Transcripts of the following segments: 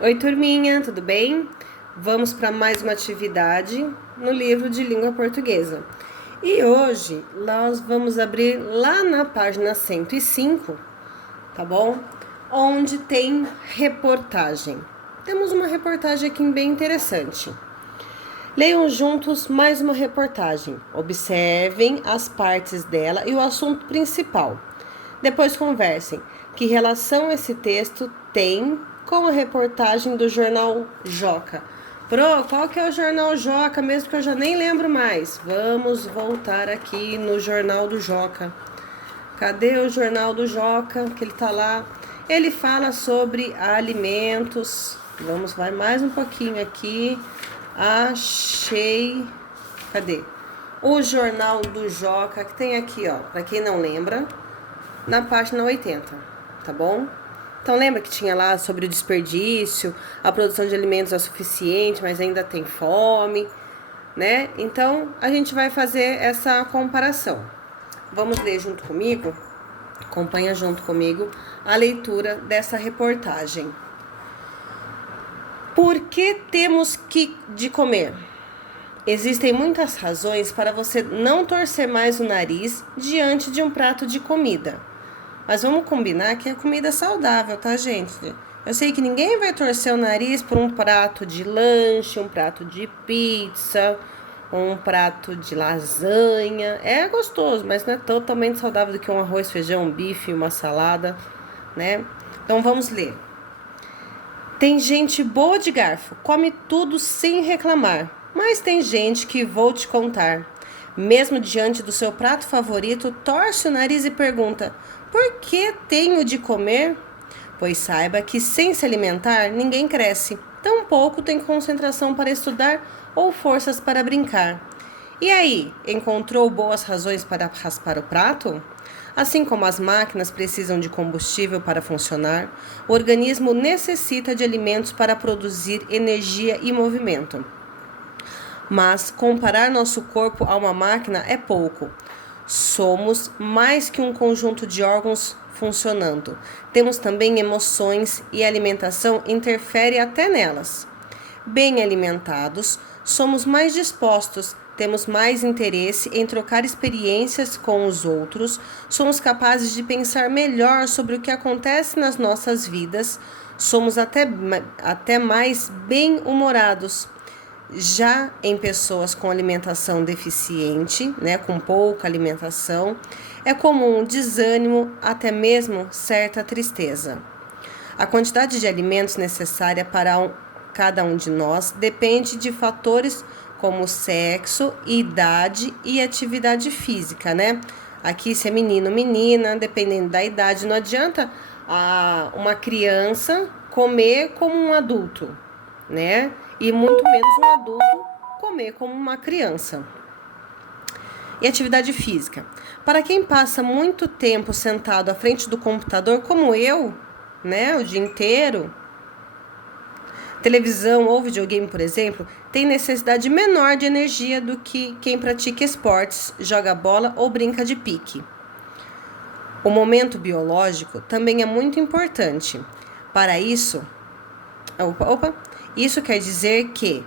Oi, turminha, tudo bem? Vamos para mais uma atividade no livro de língua portuguesa. E hoje nós vamos abrir lá na página 105, tá bom? Onde tem reportagem. Temos uma reportagem aqui bem interessante. Leiam juntos mais uma reportagem. Observem as partes dela e o assunto principal. Depois conversem. Que relação esse texto tem com a reportagem do jornal Joca? Pro, qual que é o jornal Joca, mesmo que eu já nem lembro mais? Vamos voltar aqui no jornal do Joca. Cadê o jornal do Joca? Que ele tá lá. Ele fala sobre alimentos. Vai mais um pouquinho aqui. Achei. Cadê? O jornal do Joca, que tem aqui, ó, para quem não lembra, na página 80, tá bom? Então lembra que tinha lá sobre o desperdício, a produção de alimentos é suficiente, mas ainda tem fome, né? Então a gente vai fazer essa comparação. Vamos ler junto comigo? Acompanha junto comigo a leitura dessa reportagem. Por que temos que de comer? Existem muitas razões para você não torcer mais o nariz diante de um prato de comida. Mas vamos combinar que é comida saudável, tá, gente? Eu sei que ninguém vai torcer o nariz por um prato de lanche, um prato de pizza, um prato de lasanha. É gostoso, mas não é totalmente saudável do que um arroz, feijão, um bife, uma salada, né? Então vamos ler. Tem gente boa de garfo, come tudo sem reclamar. Mas tem gente que vou te contar. Mesmo diante do seu prato favorito, torce o nariz e pergunta: por que tenho de comer? Pois saiba que sem se alimentar, ninguém cresce. Tampouco tem concentração para estudar ou forças para brincar. E aí, encontrou boas razões para raspar o prato? Assim como as máquinas precisam de combustível para funcionar, o organismo necessita de alimentos para produzir energia e movimento. Mas comparar nosso corpo a uma máquina é pouco. Somos mais que um conjunto de órgãos funcionando. Temos também emoções e a alimentação interfere até nelas. Bem alimentados, somos mais dispostos, temos mais interesse em trocar experiências com os outros, somos capazes de pensar melhor sobre o que acontece nas nossas vidas, somos até mais bem-humorados. Já em pessoas com alimentação deficiente, né, com pouca alimentação, é comum desânimo, até mesmo certa tristeza. A quantidade de alimentos necessária para cada um de nós depende de fatores como sexo, idade e atividade física, né? Aqui se é menino ou menina, dependendo da idade, não adianta uma criança comer como um adulto, né? E muito menos um adulto comer como uma criança. E atividade física. Para quem passa muito tempo sentado à frente do computador, como eu, né, o dia inteiro, televisão ou videogame, por exemplo, tem necessidade menor de energia do que quem pratica esportes, joga bola ou brinca de pique. O momento biológico também é muito importante. Para isso, isso quer dizer que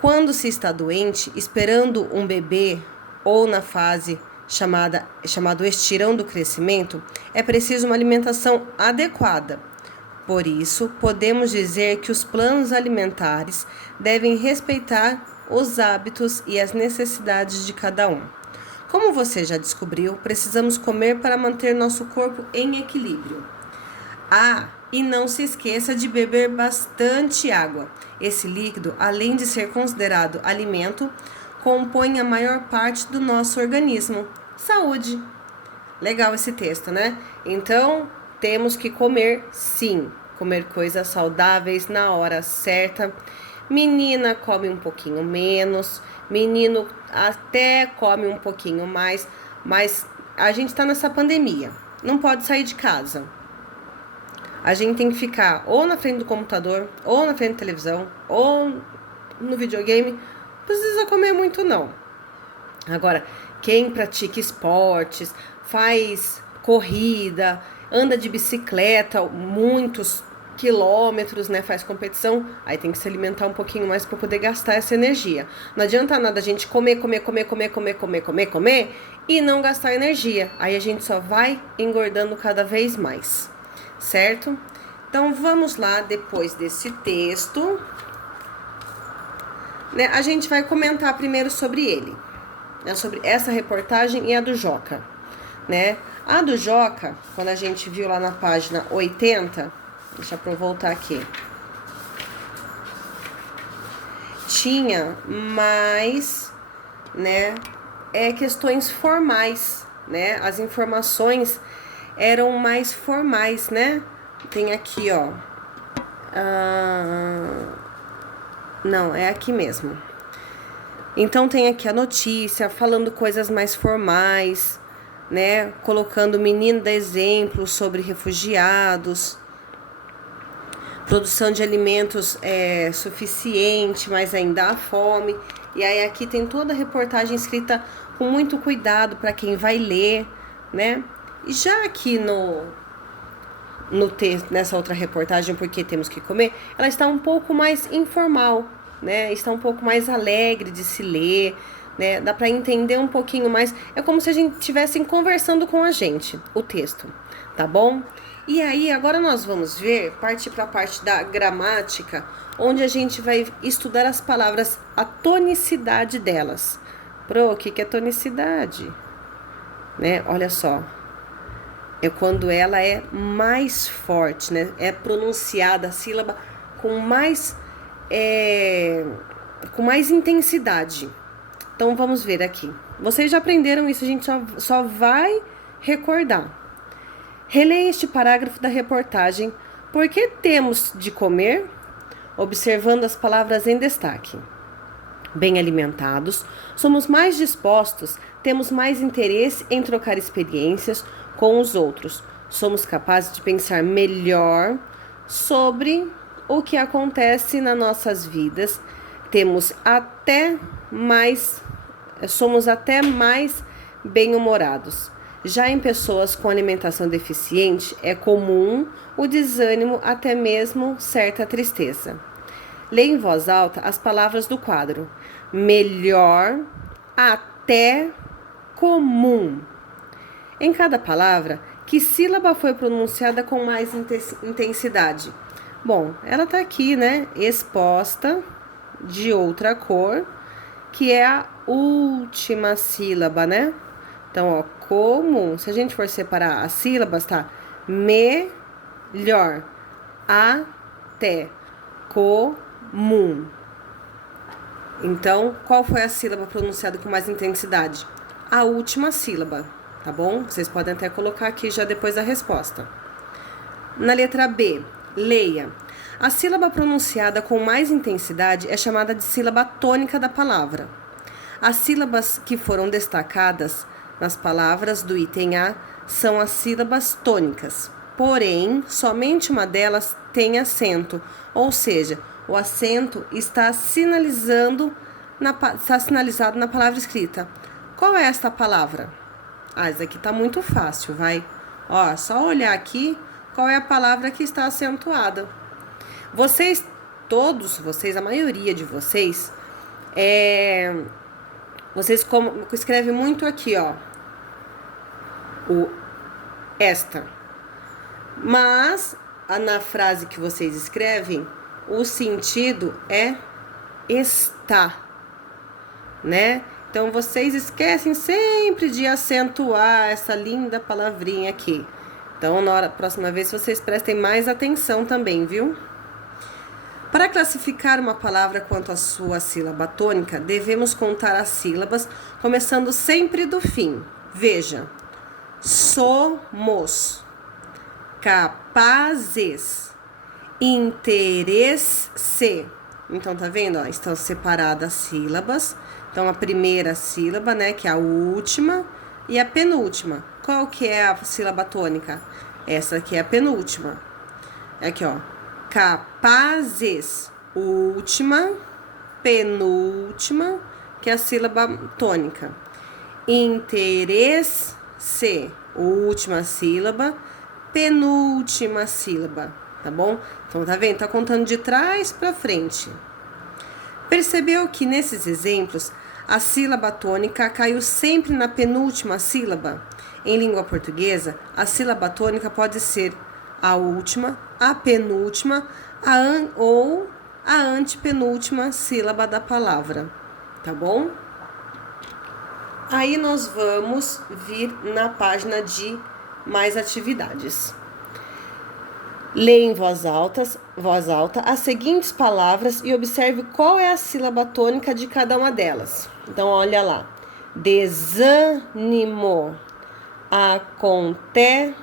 quando se está doente, esperando um bebê ou na fase chamado estirão do crescimento, é preciso uma alimentação adequada. Por isso, podemos dizer que os planos alimentares devem respeitar os hábitos e as necessidades de cada um. Como você já descobriu, precisamos comer para manter nosso corpo em equilíbrio. E não se esqueça de beber bastante água. Esse líquido, além de ser considerado alimento, compõe a maior parte do nosso organismo. Saúde! Legal esse texto, né? Então, temos que comer sim, comer coisas saudáveis na hora certa. Menina come um pouquinho menos, menino até come um pouquinho mais, mas a gente tá nessa pandemia, não pode sair de casa. A gente tem que ficar ou na frente do computador, ou na frente da televisão, ou no videogame. Não precisa comer muito, não. Agora, quem pratica esportes, faz corrida, anda de bicicleta, muitos quilômetros, né, faz competição, aí tem que se alimentar um pouquinho mais para poder gastar essa energia. Não adianta nada a gente comer e não gastar energia. Aí a gente só vai engordando cada vez mais, certo? Então vamos lá, depois desse texto, né, a gente vai comentar primeiro sobre ele, né, sobre essa reportagem e a do Joca, né? A do Joca, quando a gente viu lá na página 80, deixa eu voltar aqui, tinha mais, né, questões formais, né? As informações eram mais formais, né? Tem aqui, ó. Não, é aqui mesmo. Então tem aqui a notícia falando coisas mais formais, né? Colocando o menino de exemplo sobre refugiados, produção de alimentos suficiente, mas ainda há fome. E aí aqui tem toda a reportagem escrita com muito cuidado para quem vai ler, né? E já aqui no texto, nessa outra reportagem, Porque Temos que Comer, ela está um pouco mais informal, né? Está um pouco mais alegre de se ler, né? Dá para entender um pouquinho mais. É como se a gente estivesse conversando com a gente, o texto, tá bom? E aí, agora nós vamos partir para a parte da gramática, onde a gente vai estudar as palavras, a tonicidade delas. O que é tonicidade? Né? Olha só. É quando ela é mais forte, né? É pronunciada a sílaba com mais intensidade. Então vamos ver aqui. Vocês já aprenderam isso, a gente só vai recordar. Releia este parágrafo da reportagem. Por que temos de comer? Observando as palavras em destaque. Bem alimentados, somos mais dispostos, temos mais interesse em trocar experiências com os outros. Somos capazes de pensar melhor sobre o que acontece nas nossas vidas. Somos até mais bem-humorados. Já em pessoas com alimentação deficiente, é comum o desânimo, até mesmo certa tristeza. Leia em voz alta as palavras do quadro. Melhor, até, comum. Em cada palavra, que sílaba foi pronunciada com mais intensidade? Bom, ela tá aqui, né? Exposta de outra cor, que é a última sílaba, né? Então, ó, comum. Se a gente for separar as sílabas, tá? Melhor, até, comum. Então, qual foi a sílaba pronunciada com mais intensidade? A última sílaba, tá bom? Vocês podem até colocar aqui já depois da resposta. Na letra B, leia. A sílaba pronunciada com mais intensidade é chamada de sílaba tônica da palavra. As sílabas que foram destacadas nas palavras do item A são as sílabas tônicas. Porém, somente uma delas tem acento, ou seja, o acento está sinalizado na palavra escrita. Qual é esta palavra? Essa aqui tá muito fácil, vai. Ó, só olhar aqui qual é a palavra que está acentuada. A maioria de vocês, escreve muito aqui, ó, esta. Mas, na frase que vocês escrevem, o sentido é está, né? Então, vocês esquecem sempre de acentuar essa linda palavrinha aqui. Então, próxima vez, vocês prestem mais atenção também, viu? Para classificar uma palavra quanto à sua sílaba tônica, devemos contar as sílabas, começando sempre do fim. Veja, somos capazes, interesse. Então, tá vendo? Ó, estão separadas as sílabas. Então, a primeira sílaba, né, que é a última, e a penúltima. Qual que é a sílaba tônica? Essa aqui é a penúltima. Aqui, ó. Capazes, última, penúltima, que é a sílaba tônica. Interesse, última sílaba, penúltima sílaba. tá bom? Então, tá vendo? Tá contando de trás para frente. Percebeu que nesses exemplos a sílaba tônica caiu sempre na penúltima sílaba? Em língua portuguesa, a sílaba tônica pode ser a última, a penúltima ou a antepenúltima sílaba da palavra, tá bom? Aí nós vamos vir na página de mais atividades. Leia em voz alta as seguintes palavras e observe qual é a sílaba tônica de cada uma delas. Então, olha lá. Desânimo. Acontece.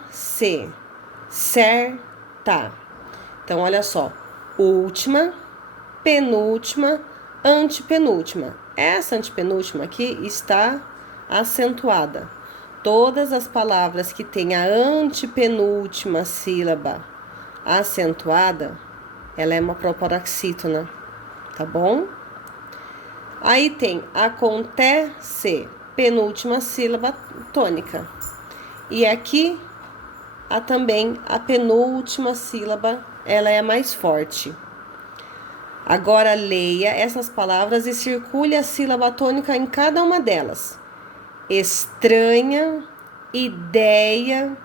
Certa. Então, olha só. Última, penúltima, antepenúltima. Essa antepenúltima aqui está acentuada. Todas as palavras que têm a antepenúltima sílaba acentuada, ela é uma proparoxítona, tá bom? Aí tem acontece, penúltima sílaba tônica. E aqui também a penúltima sílaba, ela é mais forte. Agora leia essas palavras e circule a sílaba tônica em cada uma delas. Estranha, ideia,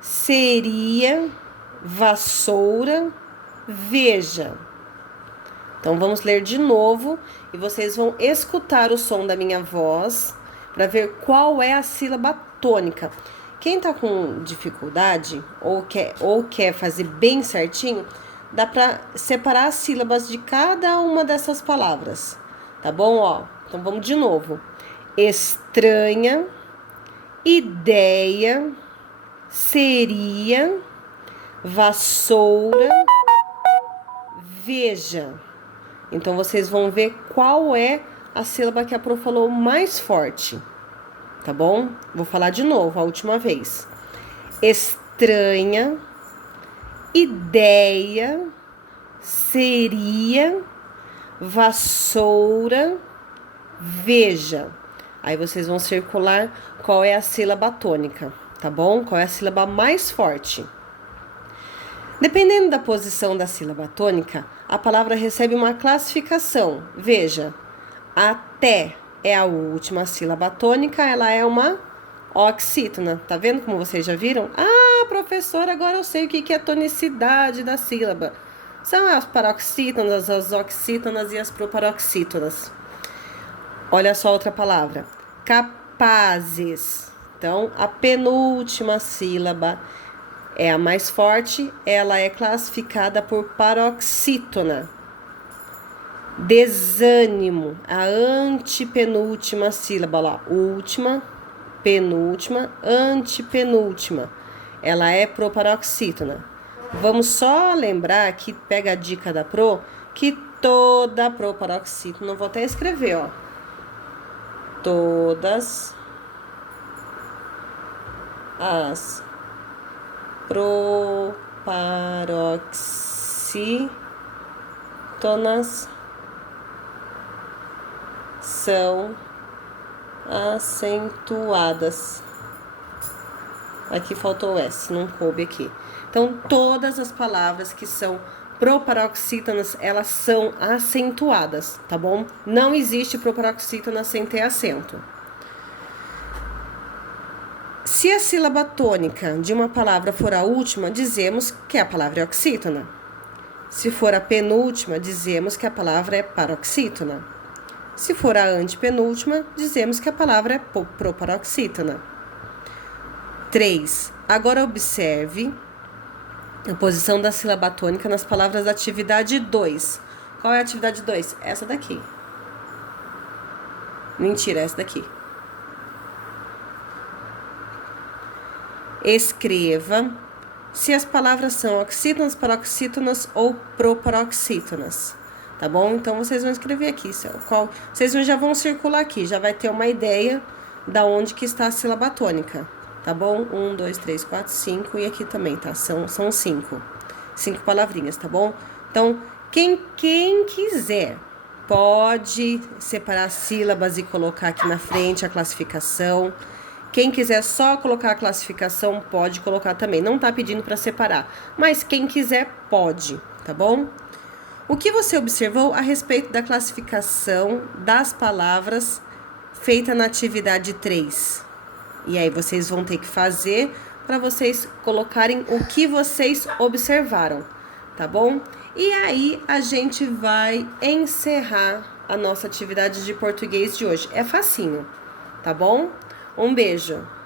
seria, vassoura, veja. Então, vamos ler de novo e vocês vão escutar o som da minha voz para ver qual é a sílaba tônica. Quem tá com dificuldade ou quer fazer bem certinho, dá para separar as sílabas de cada uma dessas palavras, tá bom? Ó, então, vamos de novo. Estranha, ideia, seria, vassoura, veja. Então, vocês vão ver qual é a sílaba que a Pro falou mais forte, tá bom? Vou falar de novo, a última vez. Estranha, ideia, seria, vassoura, veja. Aí vocês vão circular qual é a sílaba tônica, tá bom? Qual é a sílaba mais forte. Dependendo da posição da sílaba tônica, a palavra recebe uma classificação. Veja, até é a última sílaba tônica, ela é uma oxítona. Tá vendo como vocês já viram? Ah, professora, agora eu sei o que é a tonicidade da sílaba. São as paroxítonas, as oxítonas e as proparoxítonas. Olha só outra palavra. Capazes. Então, a penúltima sílaba é a mais forte, ela é classificada por paroxítona. Desânimo, a antepenúltima sílaba lá, última, penúltima, antepenúltima, ela é proparoxítona. Vamos só lembrar que pega a dica da Pro, que toda proparoxítona, vou até escrever, ó. Todas as proparoxítonas são acentuadas. Aqui faltou o S, não coube aqui. Então, todas as palavras que são proparoxítonas, elas são acentuadas, tá bom? Não existe proparoxítona sem ter acento. Se a sílaba tônica de uma palavra for a última, dizemos que a palavra é oxítona. Se for a penúltima, dizemos que a palavra é paroxítona. Se for a antepenúltima, dizemos que a palavra é proparoxítona. 3. Agora observe a posição da sílaba tônica nas palavras da atividade 2. Qual é a atividade 2? Essa daqui. Mentira, essa daqui. Escreva se as palavras são oxítonas, paroxítonas ou proparoxítonas. Tá bom? Então, vocês vão escrever aqui. Vocês já vão circular aqui. Já vai ter uma ideia da onde que está a sílaba tônica. Tá bom? 1, 2, 3, 4, 5. E aqui também, tá? São 5. 5 palavrinhas, tá bom? Então, quem quiser pode separar sílabas e colocar aqui na frente a classificação. Quem quiser só colocar a classificação, pode colocar também. Não tá pedindo para separar, mas quem quiser pode, tá bom? O que você observou a respeito da classificação das palavras feita na atividade 3? E aí vocês vão ter que fazer para vocês colocarem o que vocês observaram, tá bom? E aí a gente vai encerrar a nossa atividade de português de hoje. É facinho, tá bom? Um beijo!